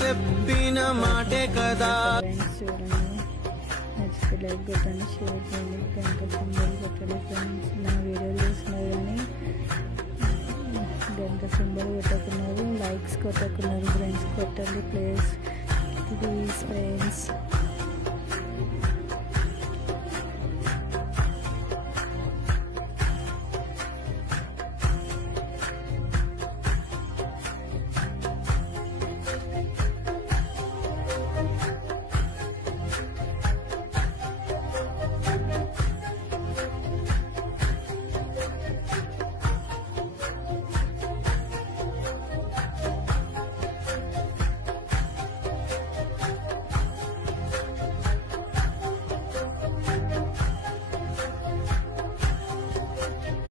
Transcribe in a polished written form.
చెప్పిన మాటే కదా. ఫ్రెండ్స్ చూడండి, నచ్చితే లైక్ కొట్టండి, షేర్ చేయండి, గంట సింబల్ కొట్టండి ఫ్రెండ్స్. నా వీడియోలు చూస్తున్నారు కానీ గంట సింబల్ కొట్టకున్నారు, లైక్స్ కొట్టకున్నారు ఫ్రెండ్స్. కొట్టండి ప్లీజ్ ఫ్రెండ్స్.